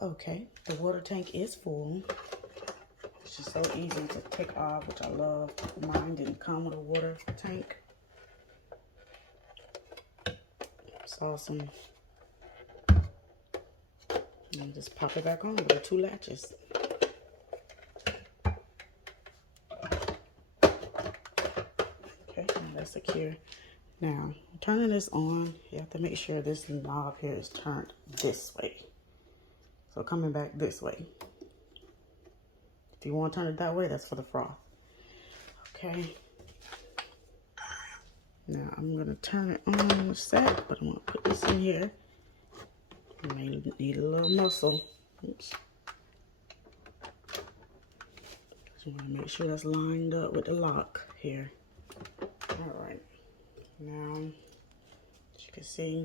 Okay, the water tank is full. It's just so easy to take off, which I love. Mine didn't come with a water tank. It's awesome. And just pop it back on with the 2 latches. Okay, now that's secure. Now, turning this on, you have to make sure this knob here is turned this way. So coming back this way. If you want to turn it that way, that's for the froth. Okay. Now I'm going to turn it on in a sec, but I'm going to put this in here. You may need a little muscle. Oops. Just want to make sure that's lined up with the lock here. All right. Now, as you can see,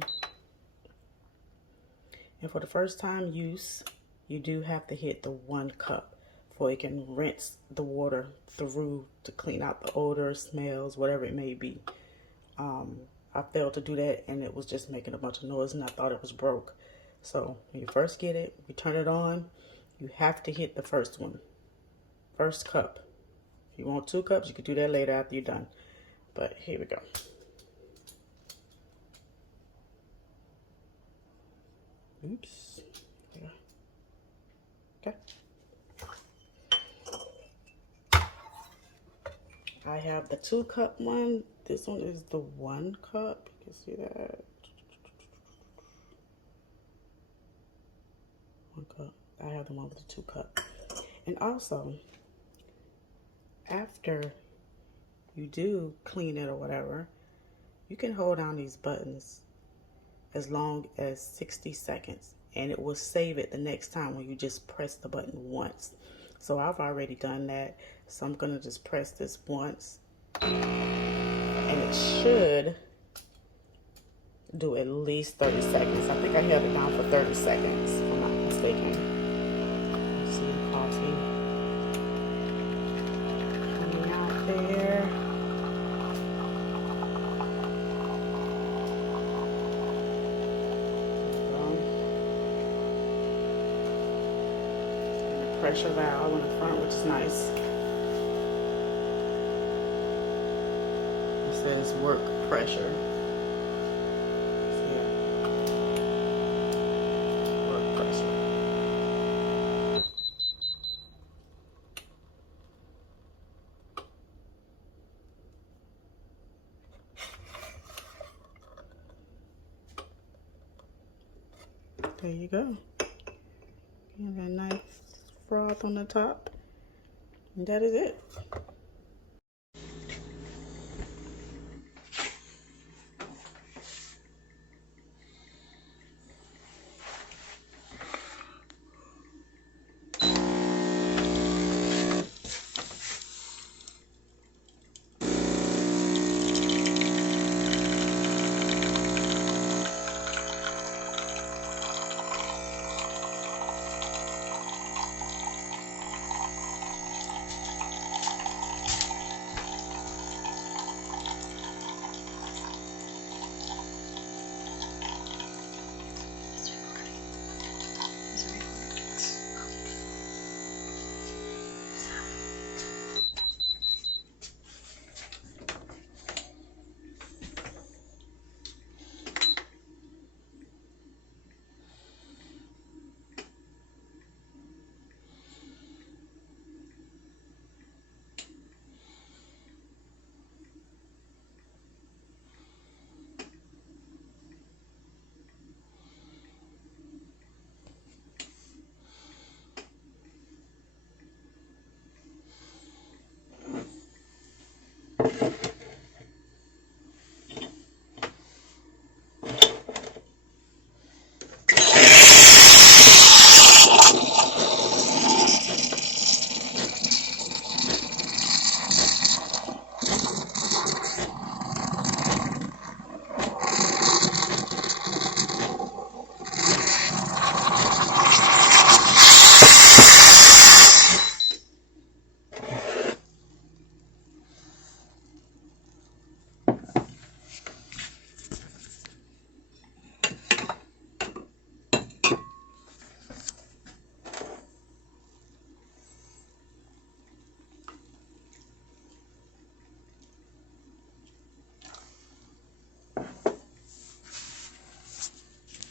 and for the first time use, you do have to hit the 1 cup before you can rinse the water through to clean out the odor, smells, whatever it may be. I failed to do that and it was just making a bunch of noise and I thought it was broke. So when you first get it, you turn it on, you have to hit the first one. First cup. If you want 2 cups, you could do that later after you're done. But here we go. Oops. Yeah. Okay. I have the 2 cup one. This one is the 1 cup. You can see that. 1 cup. I have the one with the 2 cup. And also, after you do clean it or whatever, you can hold down these buttons as long as 60 seconds and it will save it the next time when you just press the button once. So I've already done that, so I'm gonna just press this once and it should do at least 30 seconds. I think I held it down for 30 seconds if I'm not mistaken. See the coffee coming out there. Pressure valve on the front, which is nice. It says work pressure. So yeah. Work pressure. There you go. And a nice froth on the top, and that is it.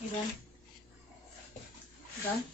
You done? Done?